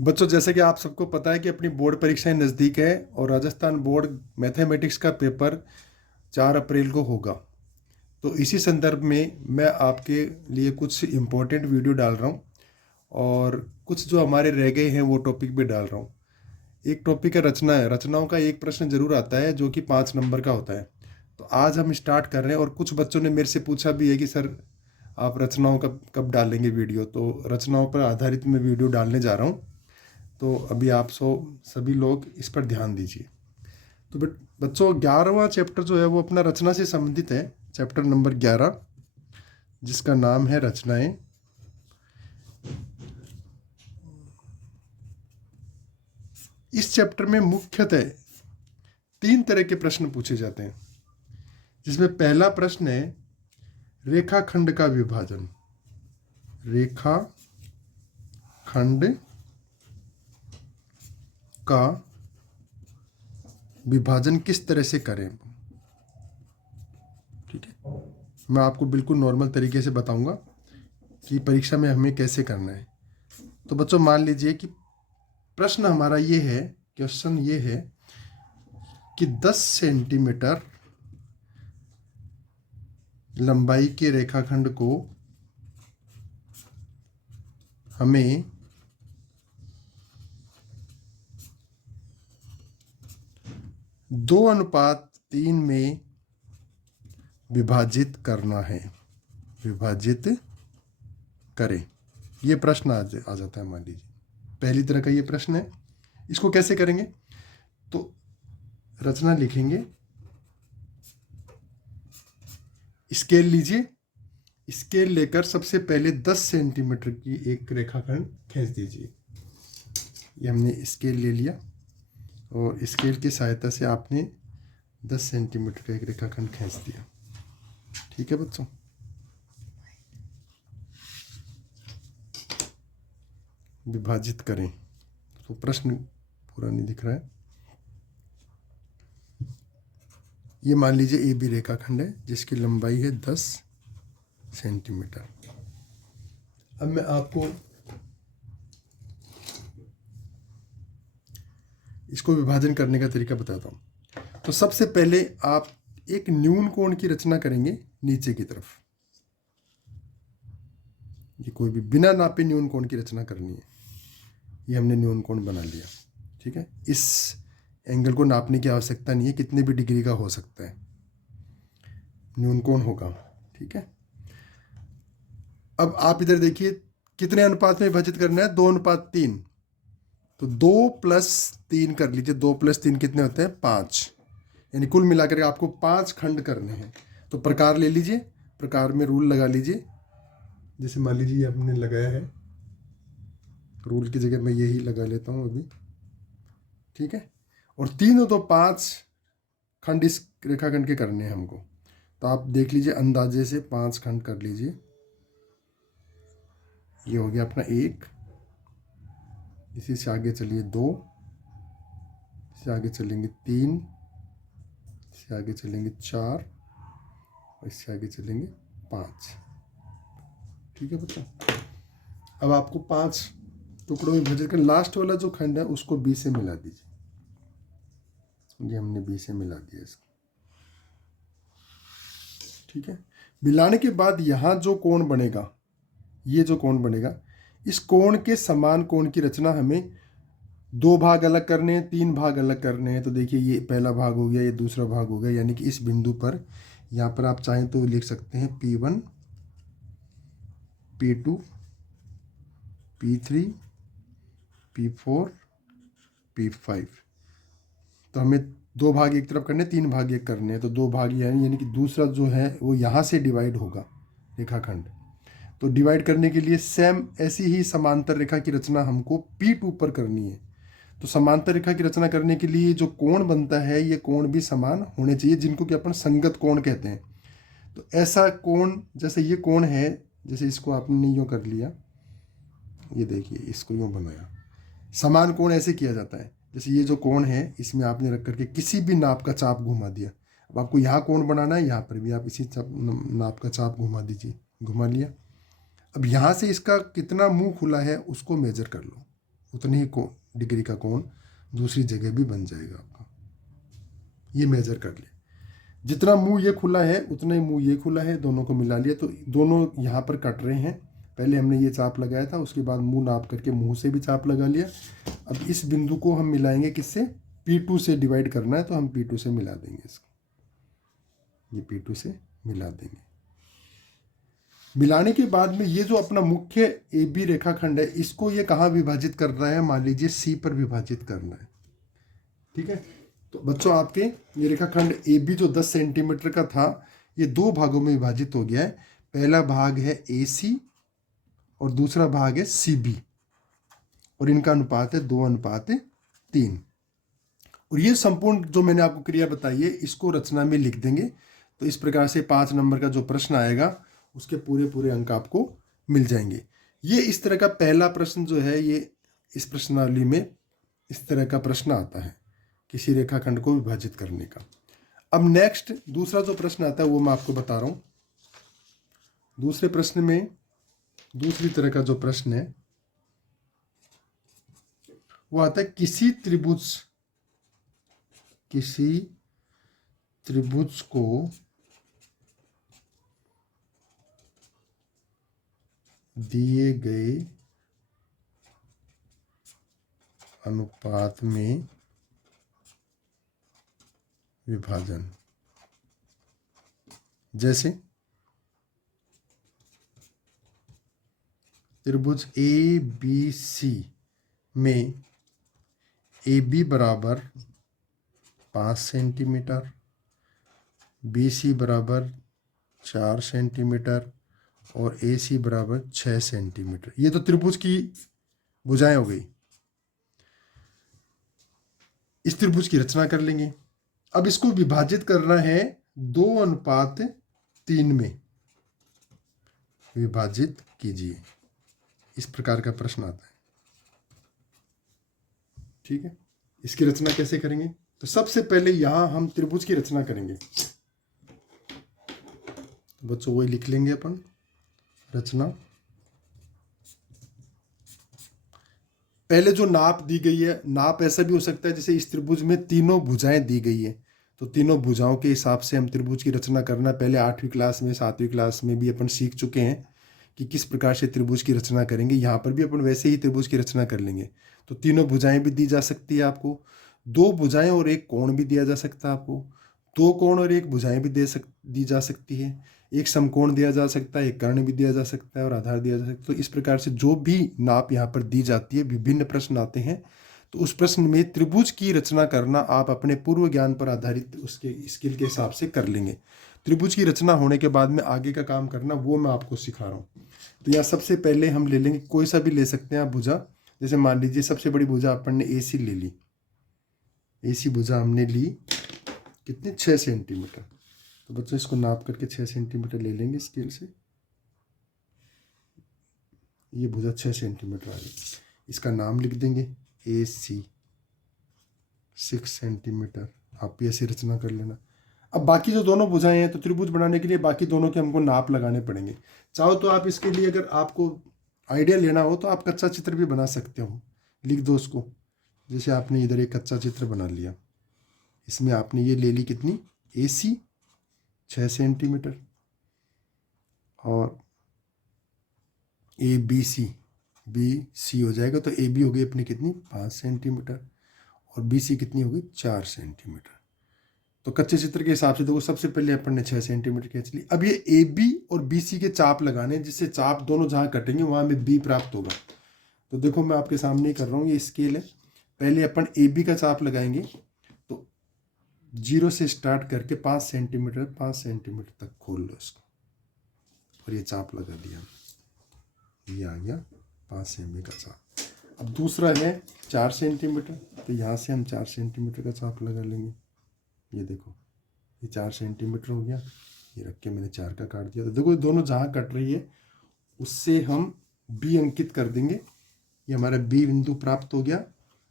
बच्चों, जैसे कि आप सबको पता है कि अपनी बोर्ड परीक्षाएं नज़दीक है और राजस्थान बोर्ड मैथमेटिक्स का पेपर 4 अप्रैल को होगा। तो इसी संदर्भ में मैं आपके लिए कुछ इम्पोर्टेंट वीडियो डाल रहा हूँ और कुछ जो हमारे रह गए हैं वो टॉपिक भी डाल रहा हूँ। एक टॉपिक है रचना है। रचनाओं का एक प्रश्न जरूर आता है जो कि 5 नंबर का होता है। तो आज हम स्टार्ट कर रहे हैं और कुछ बच्चों ने मेरे से पूछा भी है कि सर आप रचनाओं का कब डालेंगे वीडियो। तो रचनाओं पर आधारित मैं वीडियो डालने जा रहा हूँ। तो अभी आप सभी लोग इस पर ध्यान दीजिए। तो बच्चों, 11वां चैप्टर जो है वो अपना रचना से संबंधित है। चैप्टर नंबर 11 जिसका नाम है रचनाएं। इस चैप्टर में मुख्यतः 3 तरह के प्रश्न पूछे जाते हैं, जिसमें पहला प्रश्न है रेखाखंड का विभाजन। रेखाखंड का विभाजन किस तरह से करें। ठीक है, मैं आपको बिल्कुल नॉर्मल तरीके से बताऊंगा कि परीक्षा में हमें कैसे करना है। तो बच्चों, मान लीजिए कि प्रश्न हमारा ये है, क्वेश्चन ये है कि 10 सेंटीमीटर लंबाई के रेखाखंड को हमें 2:3 में विभाजित करना है। विभाजित करें, ये प्रश्न आ जाता है। मान लीजिए पहली तरह का ये प्रश्न है। इसको कैसे करेंगे? तो रचना लिखेंगे, स्केल लीजिए, स्केल लेकर सबसे पहले 10 सेंटीमीटर की एक रेखाखंड खींच दीजिए। ये हमने स्केल ले लिया और स्केल की सहायता से आपने 10 सेंटीमीटर का एक रेखाखंड खींच दिया। ठीक है बच्चों, विभाजित करें। तो प्रश्न पूरा नहीं दिख रहा है। ये मान लीजिए ए बी रेखाखंड है जिसकी लंबाई है 10 सेंटीमीटर। अब मैं आपको इसको विभाजन करने का तरीका बताता हूँ। तो सबसे पहले आप एक न्यून कोण की रचना करेंगे नीचे की तरफ। ये कोई भी बिना नापे न्यून कोण की रचना करनी है। ये हमने न्यून कोण बना लिया। ठीक है, इस एंगल को नापने की आवश्यकता नहीं है, कितने भी डिग्री का हो सकता है, न्यून कोण होगा। ठीक है, अब आप इधर देखिए कितने अनुपात में विभाजित करना है, 2:3। तो 2+3 कर लीजिए। 2+3 कितने होते हैं? 5। यानी कुल मिलाकर आपको 5 खंड करने हैं। तो प्रकार ले लीजिए, प्रकार में रूल लगा लीजिए। जैसे मान लीजिए आपने लगाया है, रूल की जगह मैं यही लगा लेता हूँ अभी। ठीक है, और 3 तो 5 खंड इस रेखाखंड के करने हैं हमको। तो आप देख लीजिए, अंदाजे से 5 खंड कर लीजिए। ये हो गया अपना 1। इसी से आगे चलिए 2, इससे आगे चलेंगे 3, इससे आगे चलेंगे 4 और इससे आगे चलेंगे 5। ठीक है बच्चों, अब आपको 5 टुकड़ों में विभाजित कर लास्ट वाला जो खंड है उसको बी से मिला दीजिए। ये हमने बी से मिला दिया इसको। ठीक है, मिलाने के बाद यहाँ जो कोण बनेगा, ये जो कोण बनेगा, इस कोण के समान कोण की रचना हमें 2 भाग अलग करने हैं, 3 भाग अलग करने हैं। तो देखिए, ये पहला भाग हो गया, ये दूसरा भाग हो गया। यानी कि इस बिंदु पर यहाँ पर आप चाहें तो लिख सकते हैं P1, P2, P3, P4, P5। तो हमें 2 भाग एक तरफ करने, 3 भाग एक करने हैं। तो 2 भाग यानी कि दूसरा जो है वो यहाँ से डिवाइड होगा रेखाखंड। तो डिवाइड करने के लिए सेम ऐसी ही समांतर रेखा की रचना हमको P2 पर करनी है। तो समांतर रेखा की रचना करने के लिए जो कोण बनता है, ये कोण भी समान होने चाहिए, जिनको कि अपन संगत कोण कहते हैं। तो ऐसा कोण, जैसे ये कोण है, जैसे इसको आपने यूँ कर लिया, ये देखिए इसको यूँ बनाया। समान कोण ऐसे किया जाता है, जैसे ये जो कोण है इसमें आपने रख करके किसी भी नाप का चाप घुमा दिया। अब आपको यहाँ कोण बनाना है, यहाँ पर भी आप इसी नाप का चाप घुमा दीजिए। घुमा लिया। अब यहाँ से इसका कितना मुंह खुला है उसको मेजर कर लो। उतने ही डिग्री का कोण दूसरी जगह भी बन जाएगा आपका। ये मेजर कर ले। जितना मुंह ये खुला है उतना ही मुंह ये खुला है, दोनों को मिला लिया तो दोनों यहाँ पर कट रहे हैं। पहले हमने ये चाप लगाया था, उसके बाद मुंह नाप करके मुंह से भी चाप लगा लिया। अब इस बिंदु को हम मिलाएंगे किससे, P2 से डिवाइड करना है तो हम P2 से मिला देंगे इसको, ये P2 से मिला देंगे। मिलाने के बाद में ये जो अपना मुख्य AB रेखाखंड है इसको ये कहाँ विभाजित कर रहा है, मान लीजिए C पर विभाजित करना है। ठीक है, तो बच्चों आपके ये रेखाखंड AB जो 10 सेंटीमीटर का था ये दो भागों में विभाजित हो गया है। पहला भाग है AC और दूसरा भाग है CB और इनका अनुपात है 2:3। और ये संपूर्ण जो मैंने आपको क्रिया बताई है इसको रचना में लिख देंगे। तो इस प्रकार से 5 नंबर का जो प्रश्न आएगा उसके पूरे पूरे अंक आपको मिल जाएंगे। ये इस तरह का पहला प्रश्न जो है ये इस प्रश्नावली में इस तरह का प्रश्न आता है किसी रेखाखंड को विभाजित करने का। अब नेक्स्ट दूसरा जो प्रश्न आता है वो मैं आपको बता रहा हूँ। दूसरे प्रश्न में दूसरी तरह का जो प्रश्न है वो आता है किसी त्रिभुज को दिए गए अनुपात में विभाजन, जैसे त्रिभुज ABC में AB बराबर 5 सेंटीमीटर, BC बराबर 4 सेंटीमीटर और AC बराबर 6 सेंटीमीटर। ये तो त्रिभुज की भुजाएं हो गई। इस त्रिभुज की रचना कर लेंगे। अब इसको विभाजित करना है 2:3 में, विभाजित कीजिए। इस प्रकार का प्रश्न आता है। ठीक है, इसकी रचना कैसे करेंगे, तो सबसे पहले यहां हम त्रिभुज की रचना करेंगे। बच्चों वही लिख लेंगे अपन, रचना। पहले जो नाप दी गई है, नाप ऐसा भी हो सकता है जैसे इस त्रिभुज में तीनों भुजाएं दी गई है तो तीनों भुजाओं के हिसाब से हम त्रिभुज की रचना करना पहले 8वीं क्लास में 7वीं क्लास में भी अपन सीख चुके हैं कि किस प्रकार से त्रिभुज की रचना करेंगे। यहाँ पर भी अपन वैसे ही त्रिभुज की रचना कर लेंगे। तो तीनों भुजाएं भी दी जा सकती है आपको, 2 भुजाएं और 1 कोण भी दिया जा सकता है आपको, 2 कोण और 1 भुजाएं भी दी जा सकती है, एक समकोण दिया जा सकता है, एक कर्ण भी दिया जा सकता है और आधार दिया जा सकता है। तो इस प्रकार से जो भी नाप यहाँ पर दी जाती है, विभिन्न प्रश्न आते हैं तो उस प्रश्न में त्रिभुज की रचना करना आप अपने पूर्व ज्ञान पर आधारित उसके स्किल के हिसाब से कर लेंगे। त्रिभुज की रचना होने के बाद में आगे का काम करना वो मैं आपको सिखा रहा हूँ। तो यहाँ सबसे पहले हम ले लेंगे, कोई सा भी ले सकते हैं आप भुजा। जैसे मान लीजिए सबसे बड़ी भुजा अपन ने AC ले ली, AC भुजा हमने ली कितनी, 6 सेंटीमीटर। तो बच्चों इसको नाप करके 6 सेंटीमीटर ले लेंगे स्केल से। ये भुजा 6 सेंटीमीटर आ गई, इसका नाम लिख देंगे AC 6 सेंटीमीटर। आप भी ऐसी रचना कर लेना। अब बाकी जो दोनों भुजाएं हैं तो त्रिभुज बनाने के लिए बाकी दोनों के हमको नाप लगाने पड़ेंगे। चाहो तो आप इसके लिए अगर आपको आइडिया लेना हो तो आप कच्चा चित्र भी बना सकते हो, लिख दो उसको। जैसे आपने इधर एक कच्चा चित्र बना लिया, इसमें आपने ये ले ली कितनी, AC 6 सेंटीमीटर और ABC BC हो जाएगा तो AB हो गई अपनी कितनी, 5 सेंटीमीटर और BC कितनी हो गई, 4 सेंटीमीटर। तो कच्चे चित्र के हिसाब से देखो सबसे पहले अपन ने 6 सेंटीमीटर खींच ली। अब ये AB और BC के चाप लगाने, जिससे चाप दोनों जहाँ कटेंगे वहाँ में B प्राप्त होगा। तो देखो मैं आपके सामने ही कर रहा हूँ, ये स्केल है। पहले अपन AB का चाप लगाएंगे तो 0 से स्टार्ट करके 5 सेंटीमीटर तक खोल लो इसको और ये चाप लगा दिया, ये आ गया 5 सेमी का चाप। अब दूसरा है 4 सेंटीमीटर, तो यहाँ से हम 4 सेंटीमीटर का चाप लगा लेंगे। ये देखो ये 4 सेंटीमीटर हो गया, ये रख के मैंने 4 का काट दिया। तो देखो दोनों जहाँ कट रही है उससे हम B अंकित कर देंगे, ये हमारा B बिंदु प्राप्त हो गया।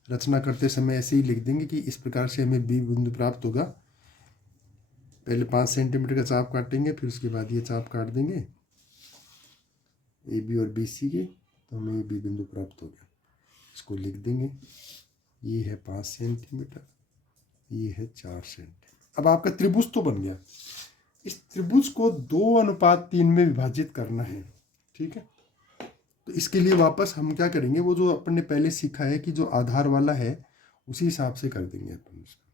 रचना करते समय ऐसे ही लिख देंगे कि इस प्रकार से हमें B बिंदु प्राप्त होगा। पहले 5 सेंटीमीटर का चाप काटेंगे, फिर उसके बाद ये चाप काट देंगे AB और BC के, तो हमें B बिंदु प्राप्त हो गया। इसको लिख देंगे, ये है 5 सेंटीमीटर, ये है 4 सेंटीमीटर। अब आपका त्रिभुज तो बन गया। इस त्रिभुज को 2:3 में विभाजित करना है, ठीक है। तो इसके लिए वापस हम क्या करेंगे, वो जो अपन ने पहले सीखा है कि जो आधार वाला है उसी हिसाब से कर देंगे अपन उसका।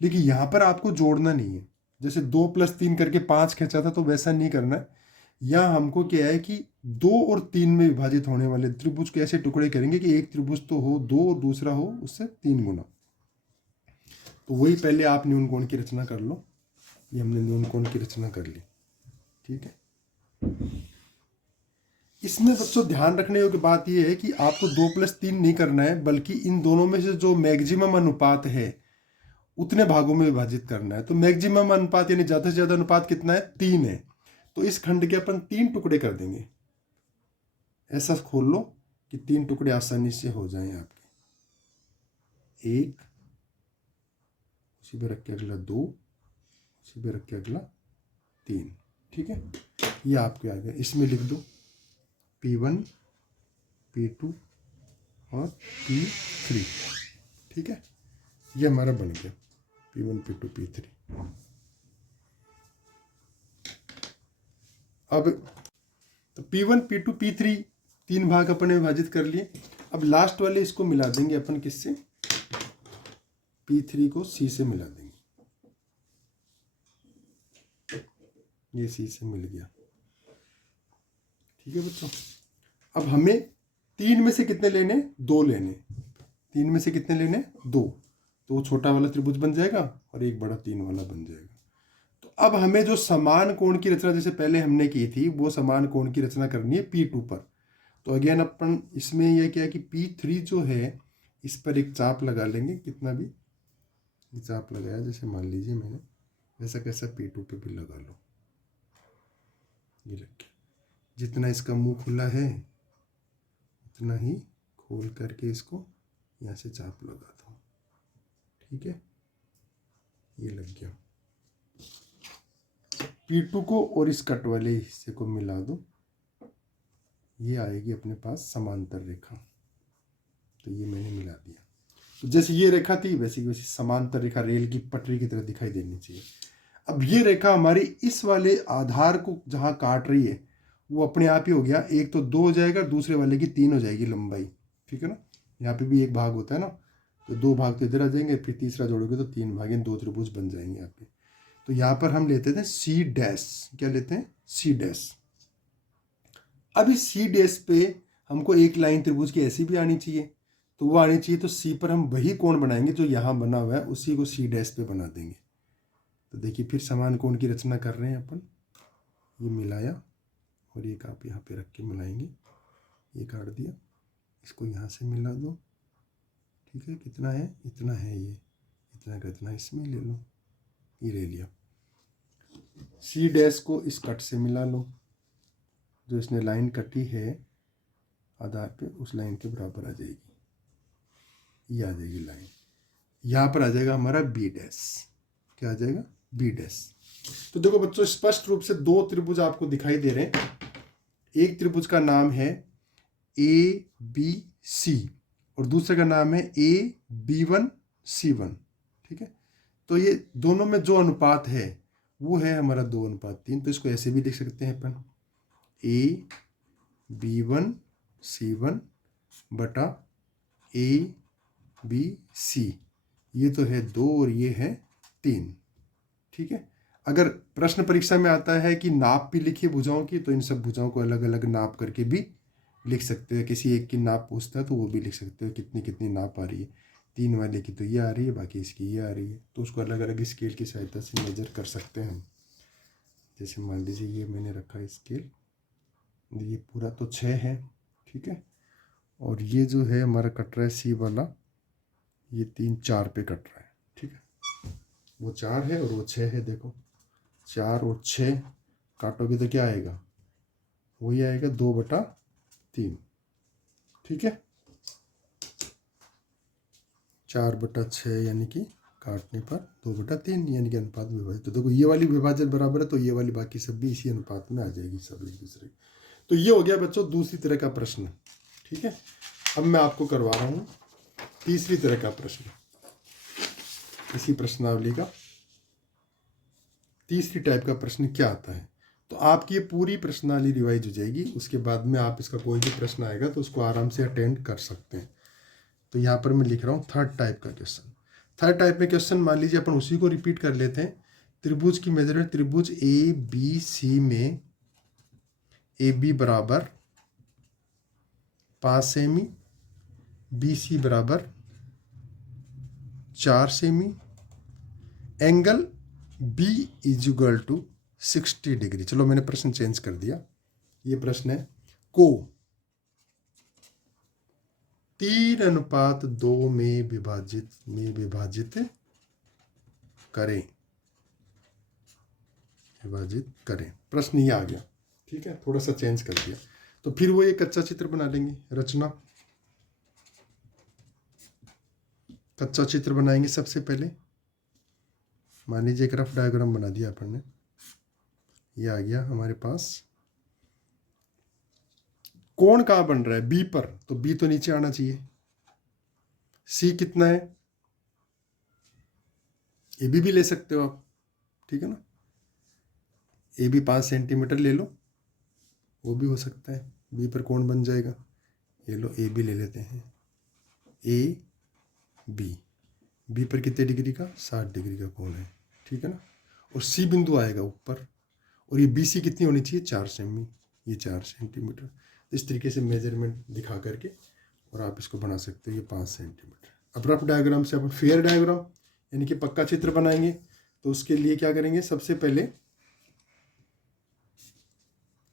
लेकिन यहाँ पर आपको जोड़ना नहीं है, जैसे 2 + 3 करके 5 खींचा था तो वैसा नहीं करना है। यहाँ हमको क्या है कि 2 और 3 में विभाजित होने वाले त्रिभुज के ऐसे टुकड़े करेंगे कि एक त्रिभुज तो हो 2 और दूसरा हो उससे 3 गुना। तो वही पहले आप न्यून कोण की रचना कर लो। ये हमने न्यून कोण की रचना कर ली, ठीक है। इसमें बच्चों ध्यान रखने योग्य बात यह है कि आपको 2 + 3 नहीं करना है, बल्कि इन दोनों में से जो मैक्सिमम अनुपात है उतने भागों में विभाजित करना है। तो मैक्सिमम अनुपात यानी ज़्यादा से ज़्यादा अनुपात कितना है, 3 है। तो इस खंड के अपन 3 टुकड़े कर देंगे। ऐसा खोल लो कि 3 टुकड़े आसानी से हो जाएं आपके। 1, उसी पे रख के अगला 2, उसी पे रख के अगला 3, ठीक है। ये आपके आ गया। इसमें लिख दो P1, P2 और P3, ठीक है। ये हमारा बन गया P1, P2, P3। अब तो P1, P2, P3 3 भाग अपन ने विभाजित कर लिए। अब लास्ट वाले इसको मिला देंगे अपन किससे, P3 को C से मिला देंगे। ये C से मिल गया, ठीक है बच्चों। अब हमें 3 में से कितने लेने, 2 लेने। 3 में से कितने लेने, 2। तो वो छोटा वाला त्रिभुज बन जाएगा और एक बड़ा 3 वाला बन जाएगा। तो अब हमें जो समान कोण की रचना जैसे पहले हमने की थी, वो समान कोण की रचना करनी है P2 पर। तो अगेन अपन इसमें यह क्या है कि P3 जो है इस पर एक चाप लगा लेंगे, कितना भी चाप लगाया, जैसे मान लीजिए मैंने वैसा कैसा P2 पे भी लगा लो। ये लग गया। जितना इसका मुंह खुला है उतना ही खोल करके इसको यहाँ से चाप लगा दो, ठीक है। ये लग गया। P2 को और इस कट वाले हिस्से को मिला दो, ये आएगी अपने पास समांतर रेखा। तो ये मैंने मिला दिया। तो जैसे ये रेखा थी वैसी वैसी समांतर रेखा रेल की पटरी की तरह दिखाई देनी चाहिए। अब ये रेखा हमारी इस वाले आधार को जहाँ काट रही है वो अपने आप ही हो गया, एक तो 2 हो जाएगा, दूसरे वाले की 3 हो जाएगी लंबाई, ठीक है ना। यहाँ पे भी एक भाग होता है ना, तो 2 भाग तो इधर आ जाएंगे, फिर तीसरा जोड़ोगे तो 3 भाग, 2 त्रिभुज बन जाएंगे आपके। तो यहाँ पर हम लेते थे C', क्या लेते हैं, C'। अब इस C' पे हमको एक लाइन त्रिभुज की ऐसी भी आनी चाहिए, तो वो आनी चाहिए। तो C पर हम वही कोण बनाएंगे जो यहाँ बना हुआ है, उसी को C' पे बना देंगे। तो देखिए फिर समान कोण की रचना कर रहे हैं अपन। ये मिलाया और एक आप यहाँ पे रख के मिलाएंगे, ये काट दिया, इसको यहाँ से मिला दो, ठीक है। कितना है, इतना है, ये इतना का इतना इसमें ले लो, ये ले लिया। C' को इस कट से मिला लो, जो इसने लाइन कटी है आधार पे उस लाइन के बराबर आ जाएगी, ये आ जाएगी लाइन। यहाँ पर आ जाएगा हमारा B', क्या आ जाएगा, B'। तो देखो बच्चों स्पष्ट रूप से 2 त्रिभुज आपको दिखाई दे रहे हैं। एक त्रिभुज का नाम है ABC और दूसरे का नाम है AB1C1, ठीक है। तो ये दोनों में जो अनुपात है वो है हमारा 2:3। तो इसको ऐसे भी लिख सकते हैं अपन, AB1C1 बटा ABC। ये तो है 2 और ये है 3, ठीक है। अगर प्रश्न परीक्षा में आता है कि नाप भी लिखिए भुजाओं की, तो इन सब भुजाओं को अलग अलग नाप करके भी लिख सकते हैं। किसी एक की नाप पूछता है तो वो भी लिख सकते हो कितनी कितनी नाप आ रही है। 3 वाले की तो ये आ रही है, बाकी इसकी ये आ रही है, तो उसको अलग अलग स्केल की सहायता से मेजर कर सकते हैं हम। जैसे मान लीजिए ये मैंने रखा स्केल, ये पूरा तो 6 है, ठीक है। और ये जो है हमारा कट रहा है C वाला, ये 3 4 पे कट रहा है, ठीक है। वो 4 है और वो 6 है। देखो 4 और 6 काटोगे तो क्या आएगा, वही आएगा 2/3, ठीक है। 4/6 यानी कि काटने पर 2/3 यानी कि अनुपात विभाजित। तो देखो ये वाली विभाजन बराबर है तो ये वाली बाकी सब भी इसी अनुपात में आ जाएगी सब एक दूसरे। तो ये हो गया बच्चों दूसरी तरह का प्रश्न, ठीक है। अब मैं आपको करवा रहा हूँ तीसरी तरह का प्रश्न। इसी प्रश्नावली का तीसरी टाइप का प्रश्न क्या आता है। तो आपकी ये पूरी प्रश्नावली रिवाइज हो जाएगी, उसके बाद में आप इसका कोई भी प्रश्न आएगा तो उसको आराम से अटेंड कर सकते हैं। तो यहाँ पर मैं लिख रहा हूँ थर्ड टाइप का क्वेश्चन। थर्ड टाइप में क्वेश्चन मान लीजिए अपन उसी को रिपीट कर लेते हैं। त्रिभुज की मेजरमेंट, त्रिभुज ए बी सी में ए बी बराबर 5 सेमी, बी सी बराबर 4 सेमी, angle B is equal to 60 degree. चलो मैंने प्रश्न चेंज कर दिया। ये प्रश्न है को 3:2 में विभाजित करें। प्रश्न ये आ गया, ठीक है, थोड़ा सा चेंज कर दिया। तो फिर वो एक कच्चा चित्र बना लेंगे। रचना, कच्चा चित्र बनाएंगे। सबसे पहले मान लीजिए एक रफ डायग्राम बना दिया अपन ने। ये आ गया हमारे पास। कोण कहाँ बन रहा है? बी पर, तो बी तो नीचे आना चाहिए। सी कितना है? ए भी ले सकते हो आप, ठीक है ना। ए भी 5 सेंटीमीटर ले लो, वो भी हो सकता है। बी पर कोण बन जाएगा। ये लो ए बी ले लेते हैं। ए बी पर कितने डिग्री का? 60 डिग्री का कोण है, ठीक है ना। और सी बिंदु आएगा ऊपर, और ये बी सी कितनी होनी चाहिए? 4 सेमी, ये 4 सेंटीमीटर। इस तरीके से मेजरमेंट दिखा करके और आप इसको बना सकते हो। ये 5 सेंटीमीटर। अब रफ डायग्राम से अपन फेयर डायग्राम यानी कि पक्का चित्र बनाएंगे। तो उसके लिए क्या करेंगे? सबसे पहले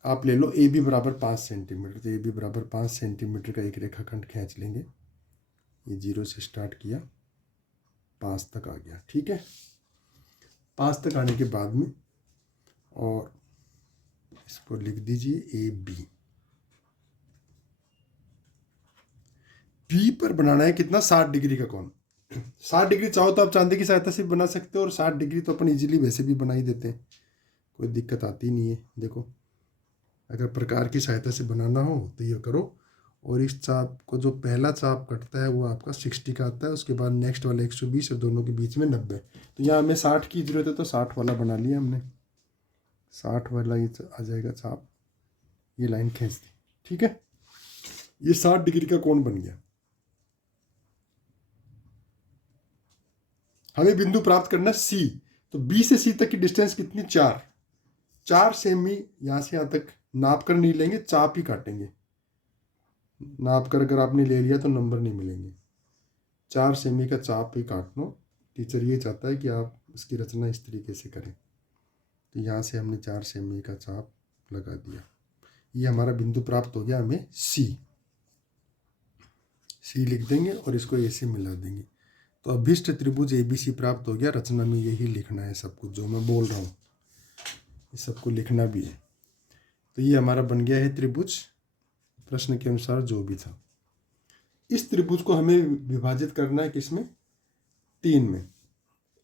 आप ले लो ए बी बराबर 5 सेंटीमीटर। तो ए बी बराबर 5 सेंटीमीटर का एक रेखाखंड खींच लेंगे। ये 0 से स्टार्ट किया, 5 तक आ गया, ठीक है। 5 तक आने के बाद में और इसको लिख दीजिए ए बी। बी पर बनाना है कितना? 60 डिग्री का कोण। 60 डिग्री चाहो तो आप चांदी की सहायता से भी बना सकते हो, और 60 डिग्री तो अपन इजीली वैसे भी बना ही देते हैं, कोई दिक्कत आती नहीं है। देखो, अगर प्रकार की सहायता से बनाना हो तो ये करो। और इस चाप को, जो पहला चाप कटता है वो आपका 60 का आता है, उसके बाद नेक्स्ट वाला 120 और दोनों के बीच में 90। तो यहाँ हमें 60 की जरूरत है, तो 60 वाला बना लिया हमने। 60 वाला ये आ जाएगा चाप, ये लाइन खींच दी, ठीक है। ये 60 डिग्री का कोण बन गया। हमें बिंदु प्राप्त करना सी। तो बी से सी तक की डिस्टेंस कितनी? 4 सेमी। यहां से यहां तक नाप कर नहीं लेंगे, चाप ही काटेंगे। नाप कर अगर आपने ले लिया तो नंबर नहीं मिलेंगे। 4 सेमी का चाप ही काट लो। टीचर ये चाहता है कि आप इसकी रचना इस तरीके से करें। तो यहाँ से हमने 4 सेमी का चाप लगा दिया। ये हमारा बिंदु प्राप्त हो गया हमें सी लिख देंगे और इसको ए से मिला देंगे। तो अभिष्ट त्रिभुज एबीसी प्राप्त हो गया। रचना में यही लिखना है सब कुछ जो मैं बोल रहा हूँ, ये सबको लिखना भी है। तो ये हमारा बन गया है त्रिभुज, प्रश्न के अनुसार जो भी था। इस त्रिभुज को हमें विभाजित करना है किसमें? 3 में।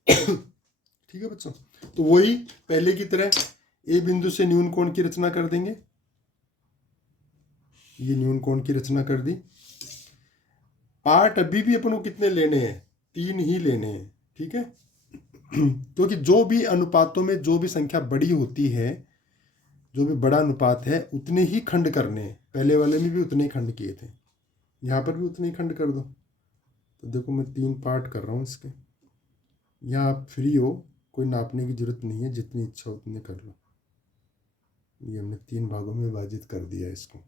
ठीक है बच्चों। तो वही पहले की तरह ए बिंदु से न्यून कोण की रचना कर देंगे। ये न्यून कोण की रचना कर दी। पार्ट अभी भी अपन को कितने लेने हैं? 3 ही लेने हैं, ठीक है। क्योंकि जो भी अनुपातों में जो भी संख्या बड़ी होती है, जो भी बड़ा अनुपात है, उतने ही खंड करने हैं। पहले वाले में भी उतने ही खंड किए थे, यहाँ पर भी उतने ही खंड कर दो। तो देखो मैं 3 पार्ट कर रहा हूँ इसके। यहाँ आप फ्री हो, कोई नापने की जरूरत नहीं है, जितनी इच्छा उतने कर लो। ये हमने 3 भागों में विभाजित कर दिया इसको।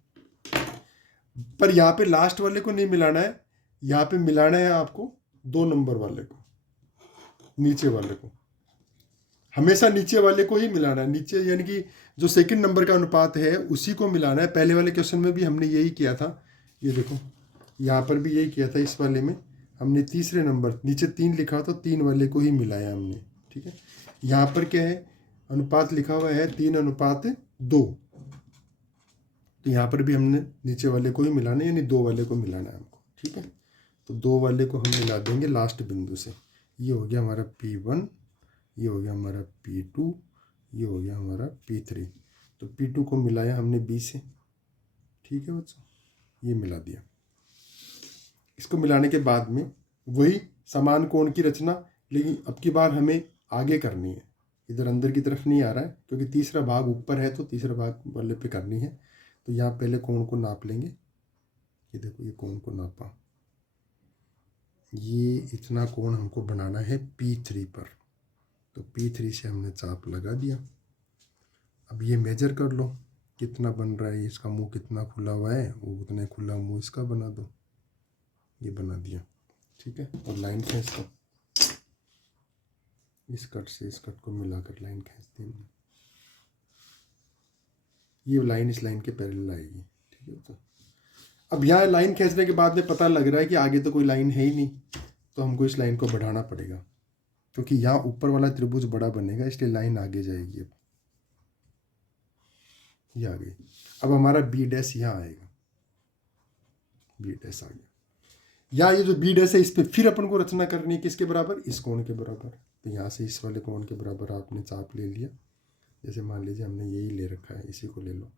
पर यहाँ पे लास्ट वाले को नहीं मिलाना है, यहाँ पे मिलाना है आपको 2 नंबर वाले को, नीचे वाले को। हमेशा नीचे वाले को ही मिलाना है। नीचे यानी कि जो सेकंड नंबर का अनुपात है उसी को मिलाना है। पहले वाले क्वेश्चन में भी हमने यही किया था। ये देखो, यहाँ पर भी यही किया था। इस वाले में हमने तीसरे नंबर, नीचे 3 लिखा तो 3 वाले को ही मिलाया हमने, ठीक है। यहाँ पर क्या है? अनुपात लिखा हुआ है 3:2। तो यहाँ पर भी हमने नीचे वाले को ही मिलाना है, यानी 2 वाले को मिलाना है हमको, ठीक है। तो 2 वाले को हम मिला देंगे लास्ट बिंदु से। ये हो गया हमारा P1, ये हो गया हमारा P2, ये हो गया हमारा P3। तो P2 को मिलाया हमने B से, ठीक है बच्चों, ये मिला दिया। इसको मिलाने के बाद में वही समान कोण की रचना, लेकिन अब की बार हमें आगे करनी है, इधर अंदर की तरफ नहीं आ रहा है क्योंकि तीसरा भाग ऊपर है तो तीसरा भाग वाले पे करनी है। तो यहाँ पहले कोण को नाप लेंगे। ये देखो ये कोण को नापा, ये इतना कोण हमको बनाना है P3 पर, तो P3 से हमने चाप लगा दिया। अब ये मेजर कर लो कितना बन रहा है, इसका मुंह कितना खुला हुआ है, वो उतने खुला मुंह इसका बना दो। ये बना दिया, ठीक है। और लाइन खींच दो, इस कट से इस कट को मिलाकर लाइन खींच दी हमने। ये लाइन इस लाइन के पैरेलल आएगी, ठीक है। तो अब यहाँ लाइन खींचने के बाद में पता लग रहा है कि आगे तो कोई लाइन है ही नहीं, तो हमको इस लाइन को बढ़ाना पड़ेगा क्योंकि यहाँ ऊपर वाला त्रिभुज बड़ा बनेगा, इसलिए लाइन आगे जाएगी। अब ये आ गई। अब हमारा बी डैश यहाँ आएगा, बी डैश आ गया। या ये जो बी डैश है इस पर फिर अपन को रचना करनी है किसके बराबर, इस कोण के बराबर। तो यहाँ से इस वाले कोण के बराबर आपने चाप ले लिया। जैसे मान लीजिए हमने यही ले रखा है, इसी को ले लो,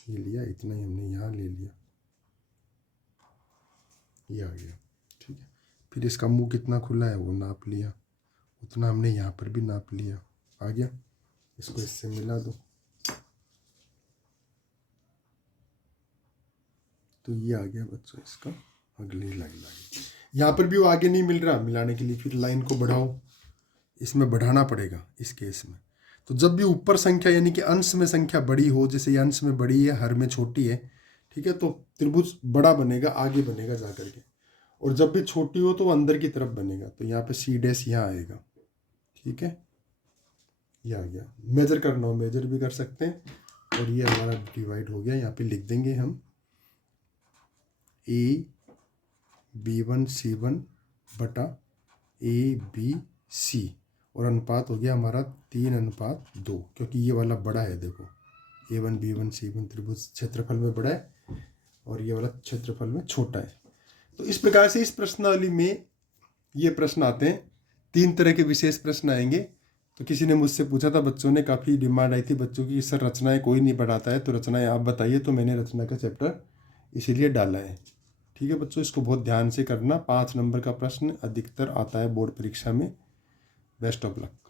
ये लिया, इतना ही हमने यहाँ ले लिया, ये आ गया, ठीक है। फिर इसका मुंह कितना खुला है वो नाप लिया, उतना हमने यहाँ पर भी नाप लिया, आ गया। इसको इससे मिला दो, तो ये आ गया बच्चों इसका अगली लाइन आ गई। यहाँ पर भी वो आगे नहीं मिल रहा, मिलाने के लिए फिर लाइन को बढ़ाओ, इसमें बढ़ाना पड़ेगा इस केस में। तो जब भी ऊपर संख्या यानी कि अंश में संख्या बड़ी हो, जैसे ये अंश में बड़ी है, हर में छोटी है, ठीक है, तो त्रिभुज बड़ा बनेगा, आगे बनेगा जा करके। और जब भी छोटी हो तो वो अंदर की तरफ बनेगा। तो यहाँ पे सी डैश यहाँ आएगा, ठीक है, ये आ गया। मेजर करना हो मेजर भी कर सकते हैं। और ये हमारा डिवाइड हो गया, यहाँ पे लिख देंगे हम AB1C1 बटा ABC, और अनुपात हो गया हमारा 3:2, क्योंकि ये वाला बड़ा है। देखो A1 B1 C1 त्रिभुज क्षेत्रफल में बड़ा है और ये वाला क्षेत्रफल में छोटा है। तो इस प्रकार से इस प्रश्नावली में ये प्रश्न आते हैं। 3 तरह के विशेष प्रश्न आएंगे। तो किसी ने मुझसे पूछा था, बच्चों ने काफ़ी डिमांड आई थी बच्चों की, सर रचनाएं कोई नहीं पढ़ाता है, तो रचनाएं आप बताइए। तो मैंने रचना का चैप्टर इसीलिए डाला है, ठीक है बच्चों। इसको बहुत ध्यान से करना। 5 नंबर का प्रश्न अधिकतर आता है बोर्ड परीक्षा में। Best of luck.